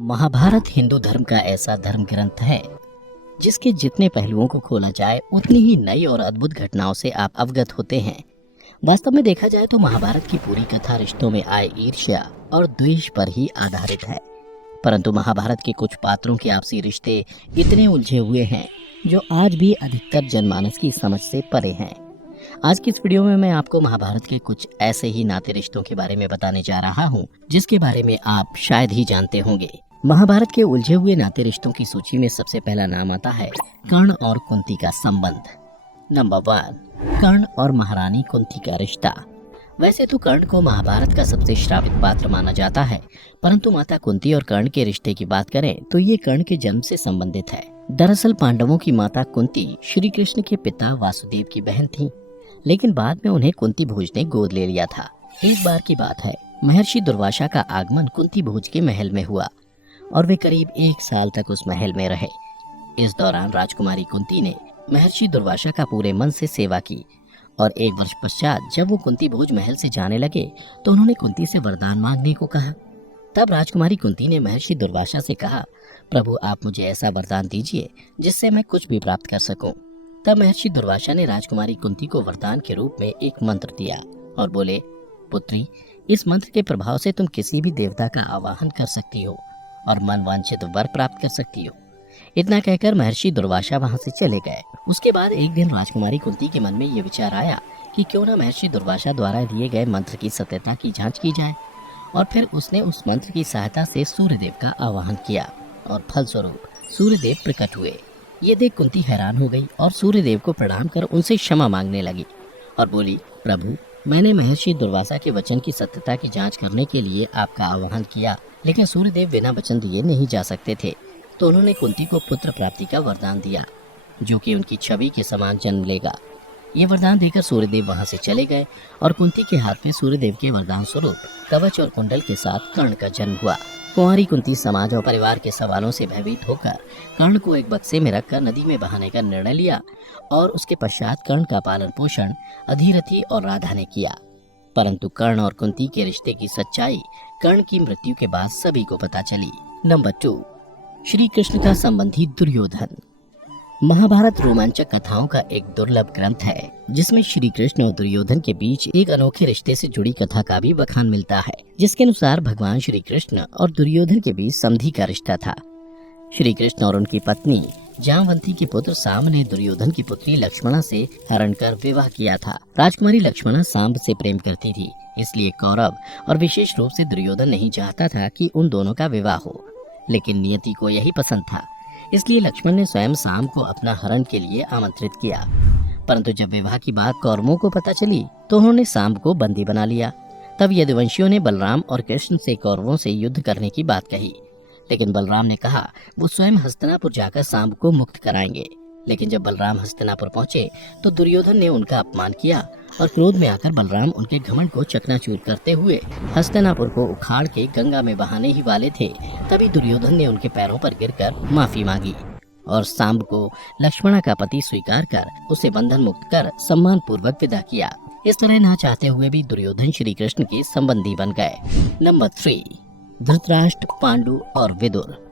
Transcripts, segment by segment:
महाभारत हिंदू धर्म का ऐसा धर्म ग्रंथ है जिसके जितने पहलुओं को खोला जाए उतनी ही नई और अद्भुत घटनाओं से आप अवगत होते हैं। वास्तव में देखा जाए तो महाभारत की पूरी कथा रिश्तों में आए ईर्ष्या और द्वेष पर ही आधारित है। परंतु महाभारत के कुछ पात्रों के आपसी रिश्ते इतने उलझे हुए हैं जो आज भी अधिकतर जनमानस की समझ से परे हैं। आज की इस वीडियो में मैं आपको महाभारत के कुछ ऐसे ही नाते रिश्तों के बारे में बताने जा रहा हूँ जिसके बारे में आप शायद ही जानते होंगे। महाभारत के उलझे हुए नाते रिश्तों की सूची में सबसे पहला नाम आता है कर्ण और कुंती का संबंध। नंबर 1, कर्ण और महारानी कुंती का रिश्ता। वैसे तो कर्ण को महाभारत का सबसे श्रावित पात्र माना जाता है, परंतु माता कुंती और कर्ण के रिश्ते की बात करें तो ये कर्ण के जन्म से संबंधित है। दरअसल पांडवों की माता कुंती श्री कृष्ण के पिता वासुदेव की बहन थी, लेकिन बाद में उन्हें कुंती भोज ने गोद ले लिया था। एक बार की बात है, महर्षि दुर्वासा का आगमन कुंती भोज के महल में हुआ और वे करीब 1 साल तक उस महल में रहे। इस दौरान राजकुमारी कुंती ने महर्षि दुर्वासा का पूरे मन से सेवा की और 1 वर्ष पश्चात जब वो कुंती भोज महल से जाने लगे तो उन्होंने कुंती से वरदान मांगने को कहा। तब राजकुमारी कुंती ने महर्षि दुर्वासा से कहा, प्रभु आप मुझे ऐसा वरदान दीजिए जिससे मैं कुछ भी प्राप्त कर सकूं। तब महर्षि दुर्वासा ने राजकुमारी कुंती को वरदान के रूप में एक मंत्र दिया और बोले, पुत्री इस मंत्र के प्रभाव से तुम किसी भी देवता का आवाहन कर सकती हो और मन वांछित वर प्राप्त कर सकती हो। इतना कहकर महर्षि दुर्वासा वहां से चले गए। उसके बाद एक दिन राजकुमारी कुंती के मन में ये विचार आया कि क्यों न महर्षि दुर्वासा द्वारा दिए गए मंत्र की सत्यता की जांच की जाए, और फिर उसने उस मंत्र की सहायता से सूर्यदेव का आवाहन किया और फलस्वरूप सूर्यदेव प्रकट हुए। ये देख कुंती हैरान हो गई और सूर्यदेव को प्रणाम कर उनसे क्षमा मांगने लगी और बोली, प्रभु मैंने महर्षि दुर्वासा के वचन की सत्यता की जांच करने के लिए आपका आह्वान किया, लेकिन सूर्यदेव बिना वचन दिए नहीं जा सकते थे, तो उन्होंने कुंती को पुत्र प्राप्ति का वरदान दिया जो कि उनकी छवि के समान जन्म लेगा। ये वरदान देकर सूर्यदेव वहां से चले गए और कुंती के हाथ में सूर्यदेव के वरदान स्वरूप कवच और कुंडल के साथ कर्ण का जन्म हुआ। कुंवारी कुंती समाज और परिवार के सवालों से भयभीत होकर कर्ण को एक बक्से में रखकर नदी में बहाने का निर्णय लिया और उसके पश्चात कर्ण का पालन पोषण अधीरथी और राधा ने किया। परंतु कर्ण और कुंती के रिश्ते की सच्चाई कर्ण की मृत्यु के बाद सभी को पता चली। नंबर 2, श्री कृष्ण का संबंधी दुर्योधन। महाभारत रोमांचक कथाओं का एक दुर्लभ ग्रंथ है जिसमें श्री कृष्ण और दुर्योधन के बीच एक अनोखे रिश्ते से जुड़ी कथा का भी बखान मिलता है, जिसके अनुसार भगवान श्री कृष्ण और दुर्योधन के बीच संधि का रिश्ता था। श्री कृष्ण और उनकी पत्नी जामवंती के पुत्र साम्ब ने दुर्योधन की पुत्री लक्ष्मणा से हरण कर विवाह किया था। राजकुमारी लक्ष्मणा साम्ब से प्रेम करती थी, इसलिए कौरव और विशेष रूप से दुर्योधन नहीं चाहता था कि उन दोनों का विवाह हो, लेकिन नियति को यही पसंद था, इसलिए लक्ष्मण ने स्वयं साम्ब को अपना हरण के लिए आमंत्रित किया। परंतु जब विवाह की बात कौरवों को पता चली तो उन्होंने साम्ब को बंदी बना लिया। तब यदुवंशियों ने बलराम और कृष्ण से कौरवों से युद्ध करने की बात कही, लेकिन बलराम ने कहा वो स्वयं हस्तिनापुर जाकर साम्ब को मुक्त कराएंगे। लेकिन जब बलराम हस्तिनापुर पहुंचे तो दुर्योधन ने उनका अपमान किया और क्रोध में आकर बलराम उनके घमंड को चकनाचूर करते हुए हस्तिनापुर को उखाड़ के गंगा में बहाने ही वाले थे। तभी दुर्योधन ने उनके पैरों पर गिरकर माफी मांगी और साम्ब को लक्ष्मणा का पति स्वीकार कर उसे बंधन मुक्त कर सम्मान पूर्वक विदा किया। इस तरह ना चाहते हुए भी दुर्योधन श्री कृष्ण के संबंधी बन गए। नंबर 3, धृतराष्ट्र, पांडु और विदुर।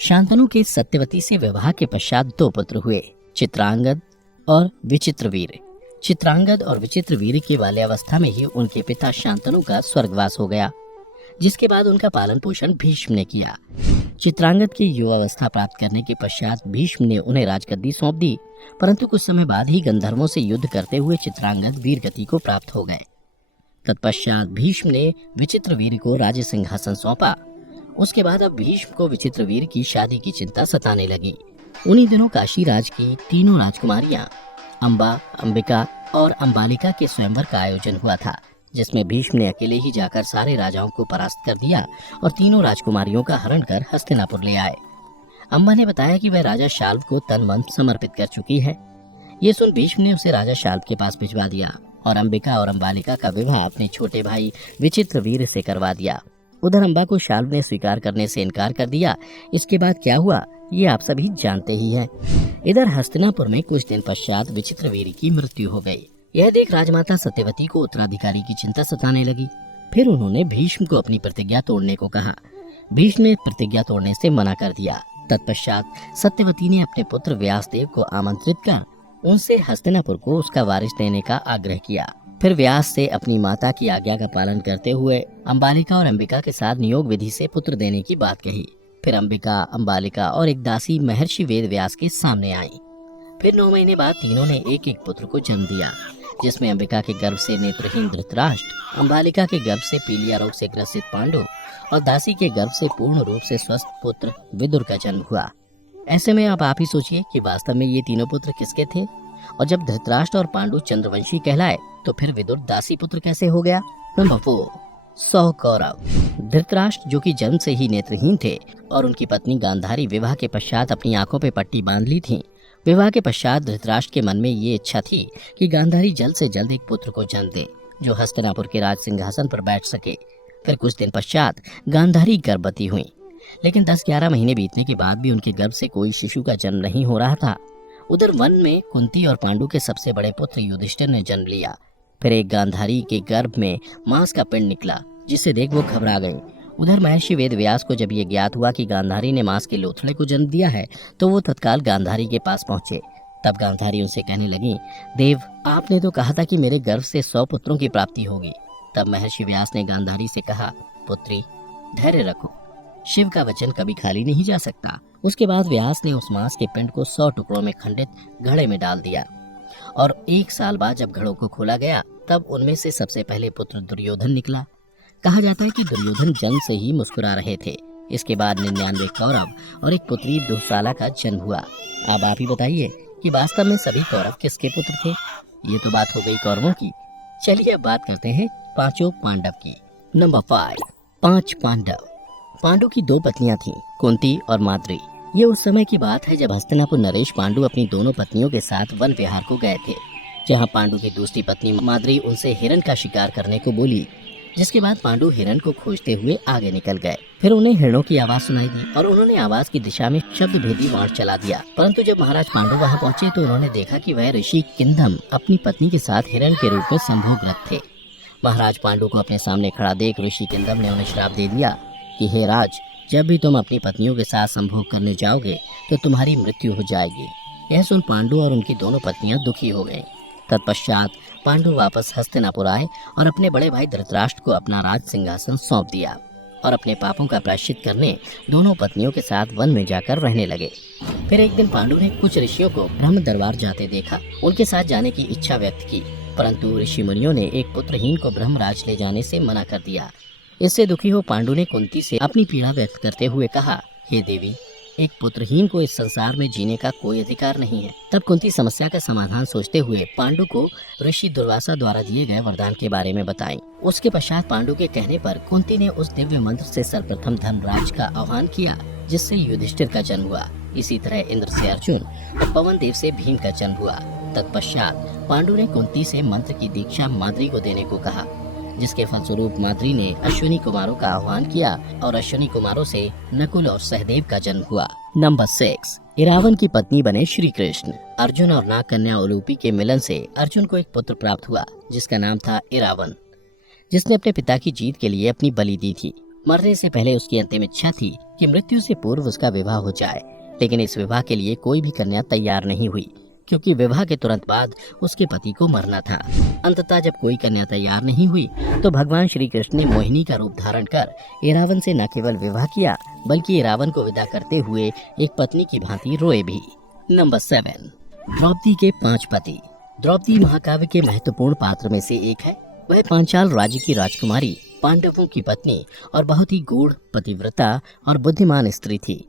शांतनु के सत्यवती से विवाह के पश्चात 2 पुत्र हुए, चित्रांगद और विचित्रवीर। चित्रांगद और विचित्रवीर के बाल्यावस्था में ही उनके पिता शांतनु का स्वर्गवास हो गया, जिसके बाद उनका पालन पोषण भीष्म ने किया। चित्रांगद की युवावस्था प्राप्त करने के पश्चात भीष्म ने उन्हें राजगद्दी सौंप दी, परंतु कुछ समय बाद ही गंधर्वों से युद्ध करते हुए चित्रांगद वीरगति को प्राप्त हो गए। तत्पश्चात भीष्म ने विचित्रवीर को राज्य सिंहासन सौंपा। उसके बाद अब भीष्म को विचित्रवीर की शादी की चिंता सताने लगी। उन्हीं दिनों काशी राज की तीनों राजकुमारियां अंबा, अंबिका और अंबालिका के स्वयंवर का आयोजन हुआ था, जिसमें भीष्म ने अकेले ही जाकर सारे राजाओं को परास्त कर दिया और तीनों राजकुमारियों का हरण कर हस्तिनापुर ले आए। अंबा ने बताया कि वह राजा शाल्व को तन मन समर्पित कर चुकी है। ये सुन भीष्म ने उसे राजा शाल्व के पास भिजवा दिया और अंबिका और अंबालिका का विवाह अपने छोटे भाई विचित्रवीर से करवा दिया। उधर अंबा को शाल्व ने स्वीकार करने से इनकार कर दिया। इसके बाद क्या हुआ ये आप सभी जानते ही हैं। इधर हस्तिनापुर में कुछ दिन पश्चात विचित्रवीर की मृत्यु हो गई। यह देख राजमाता सत्यवती को उत्तराधिकारी की चिंता सताने लगी। फिर उन्होंने भीष्म को अपनी प्रतिज्ञा तोड़ने को कहा। भीष्म ने प्रतिज्ञा तोड़ने से मना कर दिया। तत्पश्चात सत्यवती ने अपने पुत्र व्यासदेव को आमंत्रित कर उनसे हस्तिनापुर को उसका वारिस देने का आग्रह किया। फिर व्यास से अपनी माता की आज्ञा का पालन करते हुए अंबालिका और अंबिका के साथ नियोग विधि से पुत्र देने की बात कही। फिर अंबिका, अंबालिका और एक दासी महर्षि वेद व्यास के सामने आई। फिर 9 महीने बाद तीनों ने एक एक पुत्र को जन्म दिया, जिसमें अंबिका के गर्भ से नेत्रहीन धृतराष्ट्र, अंबालिका के गर्भ से पीलिया रोग से ग्रसित पांडु और दासी के गर्भ से पूर्ण रूप से स्वस्थ पुत्र विदुर का जन्म हुआ। ऐसे में अब आप ही सोचिए कि वास्तव में ये तीनों पुत्र किसके थे, और जब धृतराष्ट्र और पांडु चंद्रवंशी कहलाए तो फिर विदुर दासी पुत्र कैसे हो गया। नंबर 4, 100 कौरव। धृतराष्ट्र जो कि जन्म से ही नेत्रहीन थे और उनकी पत्नी गांधारी विवाह के पश्चात अपनी आंखों पे पट्टी बांध ली थी। विवाह के पश्चात धृतराष्ट्र के मन में ये इच्छा थी कि गांधारी जल्द से जल्द एक पुत्र को जन्म दे जो हस्तिनापुर के राज सिंहासन पर बैठ सके। फिर कुछ दिन पश्चात गांधारी गर्भवती हुई, लेकिन 10-11 महीने बीतने के बाद भी उनके गर्भ से कोई शिशु का जन्म नहीं हो रहा था। उधर वन में कुंती और पांडु के सबसे बड़े पुत्र युधिष्ठिर ने जन्म लिया। फिर एक गांधारी के गर्भ में मांस का पिंड निकला, जिससे देख वो घबरा गई। उधर महर्षि वेद व्यास को जब ये ज्ञात हुआ कि गांधारी ने मांस के लोथड़े को जन्म दिया है तो वो तत्काल गांधारी के पास पहुंचे। तब गांधारी उनसे कहने लगी, देव, आपने तो कहा था कि मेरे गर्भ से 100 पुत्रों की प्राप्ति होगी। तब महर्षि व्यास ने गांधारी से कहा, पुत्री धैर्य रखो, शिव का वचन कभी खाली नहीं जा सकता। उसके बाद व्यास ने उस मांस के पिंड को 100 टुकड़ों में खंडित घड़े में डाल दिया और 1 साल बाद जब घड़ों को खोला गया तब उनमें से सबसे पहले पुत्र दुर्योधन निकला। कहा जाता है कि दुर्योधन जन्म से ही मुस्कुरा रहे थे। इसके बाद 99 कौरव और एक पुत्री दुःशाला का जन्म हुआ। अब आप ही बताइए कि वास्तव में सभी कौरव किसके पुत्र थे। ये तो बात हो गई कौरवों की। चलिए अब बात करते हैं 5 पांडव की। नंबर 5, 5 पांडव। पांडु की 2 पत्नियां थीं, कुंती और माद्री। ये उस समय की बात है जब हस्तिनापुर नरेश पांडु अपनी दोनों पत्नियों के साथ वन विहार को गए थे, जहां पांडु की दूसरी पत्नी माद्री उनसे हिरण का शिकार करने को बोली। जिसके बाद पांडु हिरण को खोजते हुए आगे निकल गए। फिर उन्हें हिरणों की आवाज सुनाई दी और उन्होंने आवाज की दिशा में शब्द भेदी बाण चला दिया। परंतु जब महाराज पांडु वहां पहुंचे तो उन्होंने देखा कि वह ऋषि किंधम अपनी पत्नी के साथ हिरण के रूप में संभोगरत थे। महाराज पांडु को अपने सामने खड़ा देख ऋषि किंधम ने उन्हें श्राप दे दिया कि हे राज, जब भी तुम अपनी पत्नियों के साथ संभोग करने जाओगे तो तुम्हारी मृत्यु हो जाएगी। यह सुन पांडु और उनकी दोनों पत्नियां दुखी हो गईं। तत्पश्चात पांडु वापस हस्तिनापुर आए और अपने बड़े भाई धृतराष्ट्र को अपना राज सिंहासन सौंप दिया और अपने पापों का प्रायश्चित करने दोनों पत्नियों के साथ वन में जाकर रहने लगे। फिर एक दिन पांडु ने कुछ ऋषियों को ब्रह्म दरबार जाते देखा। उनके साथ जाने की इच्छा व्यक्त की, परंतु ऋषि मुनियों ने एक पुत्रहीन को ब्रह्मराज ले जाने से मना कर दिया। इससे दुखी हो पांडु ने कुंती से अपनी पीड़ा व्यक्त करते हुए कहा, हे देवी, एक पुत्रहीन को इस संसार में जीने का कोई अधिकार नहीं है। तब कुंती समस्या का समाधान सोचते हुए पांडु को ऋषि दुर्वासा द्वारा दिए गए वरदान के बारे में बताई। उसके पश्चात पांडु के कहने पर कुंती ने उस दिव्य मंत्र से सर्वप्रथम धर्मराज का आह्वान किया, जिससे युधिष्ठिर का जन्म हुआ। इसी तरह इंद्र से अर्जुन और पवन देव से भीम का जन्म हुआ। तत्पश्चात पांडु ने कुंती से मंत्र की दीक्षा माद्री को देने को कहा, जिसके फलस्वरूप माद्री ने अश्विनी कुमारों का आह्वान किया और अश्विनी कुमारों से नकुल और सहदेव का जन्म हुआ। नंबर 6, इरावन की पत्नी बने श्री कृष्ण। अर्जुन और नाग कन्या उलूपी के मिलन से अर्जुन को एक पुत्र प्राप्त हुआ, जिसका नाम था इरावन, जिसने अपने पिता की जीत के लिए अपनी बलि दी थी। मरने से पहले उसकी अंतिम इच्छा थी कि मृत्यु से पूर्व उसका विवाह हो जाए, लेकिन इस विवाह के लिए कोई भी कन्या तैयार नहीं हुई, क्योंकि विवाह के तुरंत बाद उसके पति को मरना था। अंततः जब कोई कन्या तैयार नहीं हुई तो भगवान श्री कृष्ण ने मोहिनी का रूप धारण कर इरावन से न केवल विवाह किया, बल्कि इरावन को विदा करते हुए एक पत्नी की भांति रोए भी। नंबर 7, द्रौपदी के 5 पति। द्रौपदी महाकाव्य के महत्वपूर्ण पात्र में से एक है। वह पांचाल राज्य की राजकुमारी, पांडवों की पत्नी और बहुत ही गूढ़, पतिव्रता और बुद्धिमान स्त्री थी,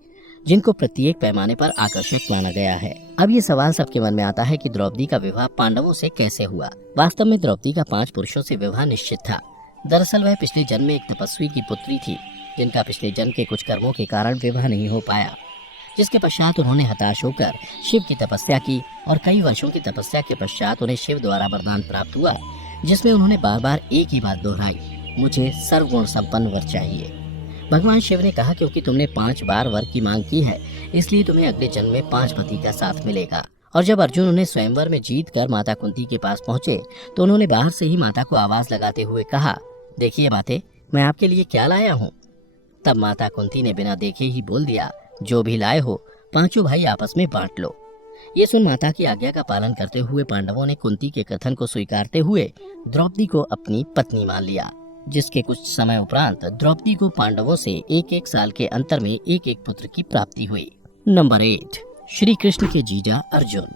जिनको प्रत्येक पैमाने पर आकर्षक माना गया है। अब ये सवाल सबके मन में आता है कि द्रौपदी का विवाह पांडवों से कैसे हुआ। वास्तव में द्रौपदी का 5 पुरुषों से विवाह निश्चित था। दरअसल वह पिछले जन्म में एक तपस्वी की पुत्री थी, जिनका पिछले जन्म के कुछ कर्मों के कारण विवाह नहीं हो पाया, जिसके पश्चात उन्होंने हताश होकर शिव की तपस्या की और कई वर्षों की तपस्या के पश्चात उन्हें शिव द्वारा वरदान प्राप्त हुआ, जिसमें उन्होंने बार बार एक ही बात दोहराई, मुझे सर्वगुण संपन्न वर चाहिए। भगवान शिव ने कहा, क्योंकि तुमने 5 बार वर की मांग की है, इसलिए तुम्हें अगले जन्म में 5 पति का साथ मिलेगा। और जब अर्जुन उन्हें स्वयंवर में जीत कर माता कुंती के पास पहुंचे तो उन्होंने बाहर से ही माता को आवाज लगाते हुए कहा, देखिए माते, मैं आपके लिए क्या लाया हूँ। तब माता कुंती ने बिना देखे ही बोल दिया, जो भी लाए हो पांचों भाई आपस में बांट लो। ये सुन माता की आज्ञा का पालन करते हुए पांडवों ने कुंती के कथन को स्वीकारते हुए द्रौपदी को अपनी पत्नी मान लिया, जिसके कुछ समय उपरांत द्रौपदी को पांडवों से एक एक साल के अंतर में एक एक पुत्र की प्राप्ति हुई। नंबर 8, श्री कृष्ण के जीजा अर्जुन।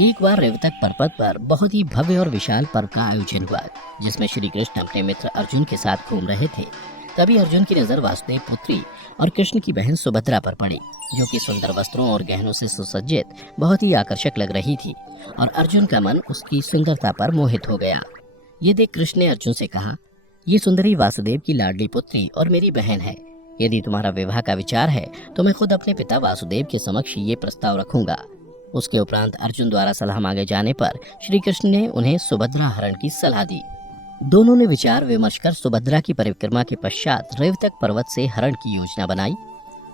एक बार रेवतक पर्वत पर बहुत ही भव्य और विशाल पर्व का आयोजन हुआ, जिसमें श्री कृष्ण अपने मित्र अर्जुन के साथ घूम रहे थे। तभी अर्जुन की नजर वासुदेव पुत्री और कृष्ण की बहन सुभद्रा पर पड़ी, जो कि सुंदर वस्त्रों और गहनों से सुसज्जित बहुत ही आकर्षक लग रही थी, और अर्जुन का मन उसकी सुंदरता पर मोहित हो गया। ये देख कृष्ण ने अर्जुन से कहा, ये सुंदरी वासुदेव की लाडली पुत्री और मेरी बहन है। यदि तुम्हारा विवाह का विचार है तो मैं खुद अपने पिता वासुदेव के समक्ष ये प्रस्ताव रखूंगा। उसके उपरांत अर्जुन द्वारा सलाह मांगे जाने पर श्री कृष्ण ने उन्हें सुभद्रा हरण की सलाह दी। दोनों ने विचार विमर्श कर सुभद्रा की परिक्रमा के पश्चात रेवतक पर्वत से हरण की योजना बनाई।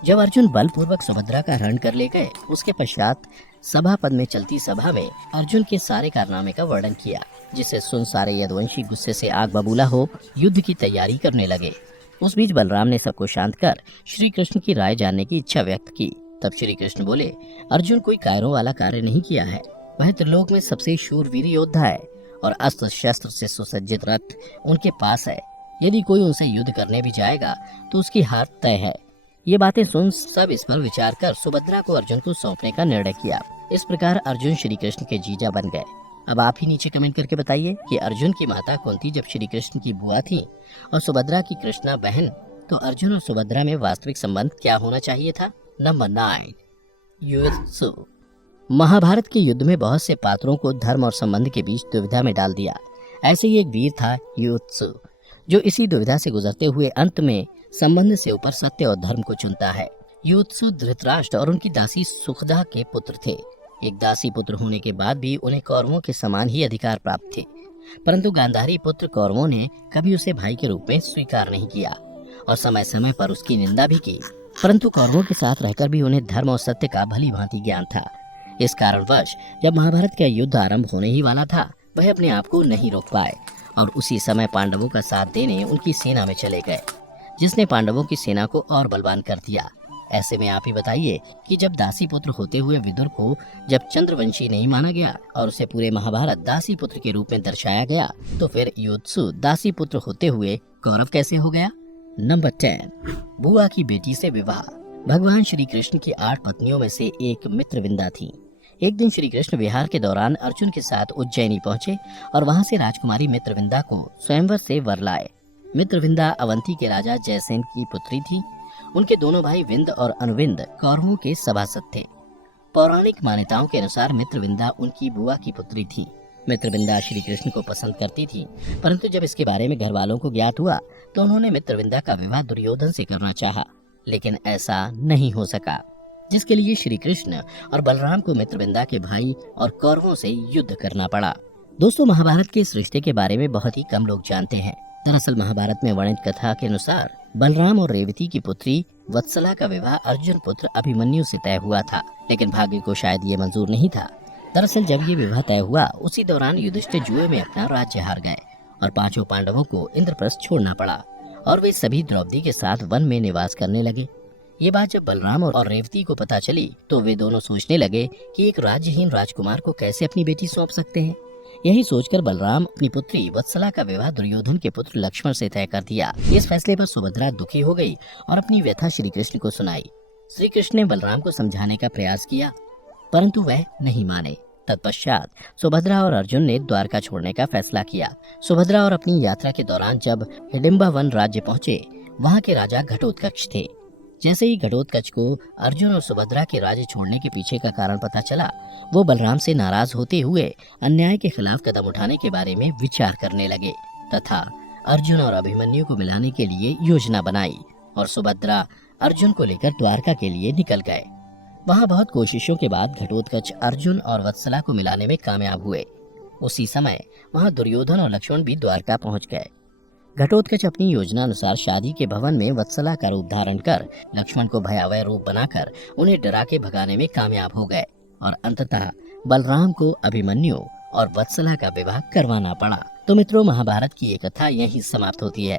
जब अर्जुन बलपूर्वक सुभद्रा का हरण कर ले गए, उसके पश्चात सभा पद में चलती सभा में अर्जुन के सारे कारनामे का वर्णन किया, जिसे सुन सारे यदुवंशी गुस्से से आग बबूला हो युद्ध की तैयारी करने लगे। उस बीच बलराम ने सबको शांत कर श्री कृष्ण की राय जानने की इच्छा व्यक्त की। तब श्री कृष्ण बोले, अर्जुन कोई कायरों वाला कार्य नहीं किया है। वह त्रिलोक में सबसे शूरवीर योद्धा है और अस्त्र शस्त्र से सुसज्जित रथ उनके पास है। यदि कोई उनसे युद्ध करने भी जाएगा तो उसकी हार तय है। ये बातें सुन सब इस पर विचार कर सुभद्रा को अर्जुन को सौंपने का निर्णय किया। इस प्रकार अर्जुन श्री कृष्ण के जीजा बन गए। अब आप ही नीचे कमेंट करके बताइए कि अर्जुन की माता कुंती जब श्री कृष्ण की बुआ थी और सुभद्रा की कृष्णा बहन, तो अर्जुन और सुभद्रा में वास्तविक संबंध क्या होना चाहिए था। नंबर 9, युत्सु। महाभारत के युद्ध में बहुत से पात्रों को धर्म और संबंध के बीच दुविधा में डाल दिया। ऐसे ही एक वीर था युत्सु, जो इसी दुविधा से गुजरते हुए अंत में संबंध से ऊपर सत्य और धर्म को चुनता है। युत्सु धृतराष्ट्र और उनकी दासी सुखदा के पुत्र थे। एक दासी पुत्र होने के बाद भी उन्हें कौरवों के समान ही अधिकार प्राप्त थे, परंतु गांधारी पुत्र कौरवों ने कभी उसे भाई के रूप में स्वीकार नहीं किया और समय समय पर उसकी निंदा भी की। परंतु कौरवों के साथ रहकर भी उन्हें धर्म और सत्य का भली भांति ज्ञान था। इस कारणवश जब महाभारत का युद्ध आरंभ होने ही वाला था, वह अपने आप को नहीं रोक पाए और उसी समय पांडवों का साथ देने उनकी सेना में चले गए, जिसने पांडवों की सेना को और बलवान कर दिया। ऐसे में आप ही बताइए कि जब दासी पुत्र होते हुए विदुर को जब चंद्रवंशी नहीं माना गया और उसे पूरे महाभारत दासी पुत्र के रूप में दर्शाया गया, तो फिर युत्सु दासी पुत्र होते हुए कौरव कैसे हो गया। नंबर 10, बुआ की बेटी से विवाह। भगवान श्री कृष्ण की 8 पत्नियों में से एक मित्रविंदा थी। एक दिन श्री कृष्ण विहार के दौरान अर्जुन के साथ उज्जैनी पहुंचे और वहां से राजकुमारी मित्रविंदा को स्वयंवर से वर लाए। मित्रविंदा अवंती के राजा जयसेन की पुत्री थी। उनके दोनों भाई विंद और अनुविंद कौरवों के सभासद थे। पौराणिक मान्यताओं के अनुसार मित्रविंदा उनकी बुआ की पुत्री थी। मित्रविंदा श्री कृष्ण को पसंद करती थी, परंतु जब इसके बारे में घर वालों को ज्ञात हुआ तो उन्होंने मित्रविंदा का विवाह दुर्योधन से करना चाहा, लेकिन ऐसा नहीं हो सका, जिसके लिए श्री कृष्ण और बलराम को मित्रविंदा के भाई और कौरवों से युद्ध करना पड़ा। दोस्तों, महाभारत के इस रिश्ते के बारे में बहुत ही कम लोग जानते हैं। दरअसल महाभारत में वर्णित कथा के अनुसार बलराम और रेवती की पुत्री वत्सला का विवाह अर्जुन पुत्र अभिमन्यु से तय हुआ था, लेकिन भाग्य को शायद ये मंजूर नहीं था। दरअसल जब ये विवाह तय हुआ, उसी दौरान युधिष्ठिर जुए में अपना राज्य हार गए और 5 पांडवों को इंद्रप्रस्थ छोड़ना पड़ा और वे सभी द्रौपदी के साथ वन में निवास करने लगे। ये बात जब बलराम और रेवती को पता चली तो वे दोनों सोचने लगे कि एक राज्यहीन राजकुमार को कैसे अपनी बेटी सौंप सकते हैं। यही सोचकर बलराम अपनी पुत्री वत्सला का विवाह दुर्योधन के पुत्र लक्ष्मण से तय कर दिया। इस फैसले पर सुभद्रा दुखी हो गई और अपनी व्यथा श्री कृष्ण को सुनाई। श्री कृष्ण ने बलराम को समझाने का प्रयास किया, परंतु वह नहीं माने। तत्पश्चात सुभद्रा और अर्जुन ने द्वारका छोड़ने का फैसला किया। सुभद्रा और अपनी यात्रा के दौरान जब हिडिंबा वन राज्य पहुँचे, वहाँ के राजा घटोत्कच थे। जैसे ही घटोत्कच को अर्जुन और सुभद्रा के राज्य छोड़ने के पीछे का कारण पता चला, वो बलराम से नाराज होते हुए अन्याय के खिलाफ कदम उठाने के बारे में विचार करने लगे तथा अर्जुन और अभिमन्यु को मिलाने के लिए योजना बनाई और सुभद्रा अर्जुन को लेकर द्वारका के लिए निकल गए। वहाँ बहुत कोशिशों के बाद घटोत्कच अर्जुन और वत्सला को मिलाने में कामयाब हुए। उसी समय वहाँ दुर्योधन और लक्ष्मण भी द्वारका पहुँच गए। घटोत्कच अपनी योजना अनुसार शादी के भवन में वत्सला का रूप धारण कर लक्ष्मण को भयावह रूप बनाकर उन्हें डरा के भगाने में कामयाब हो गए और अंततः बलराम को अभिमन्यु और वत्सला का विवाह करवाना पड़ा। तो मित्रों, महाभारत की ये कथा यहीं समाप्त होती है।